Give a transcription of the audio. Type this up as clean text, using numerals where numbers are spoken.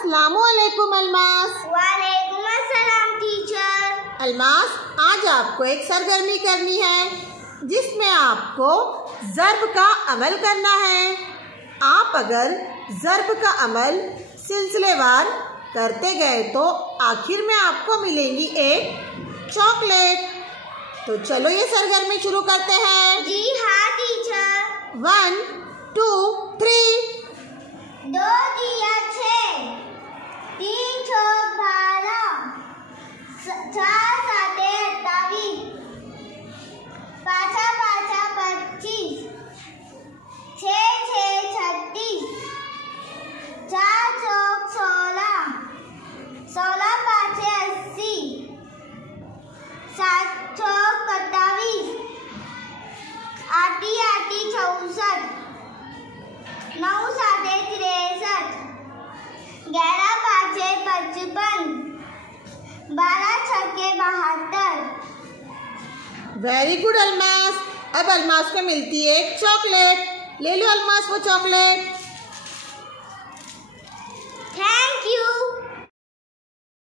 अस्सलामुअलैकुम अल्मास। वालेकुम अस्सलाम टीचर। अल्मास, आज आपको एक सरगर्मी करनी है जिसमें आपको ज़र्ब का अमल करना है। आप अगर ज़र्ब का अमल सिलसिलेवार करते गए तो आखिर में आपको मिलेंगी एक चॉकलेट। तो चलो ये सरगर्मी शुरू करते हैं। जी हाँ टीचर। 1 2 3। 2 दिया 6, 3 चौक 12, 4 साते 28, 5 5 25, 6 6 36, 4 चौक 16, 16 5 80, 7 चौक 27, 8 8 64, 9 7 63, 11 5 55, 12 6 72। Very good Almas. अब अल्मास को मिलती है एक चॉकलेट। ले लो अल्मास वो चॉकलेट।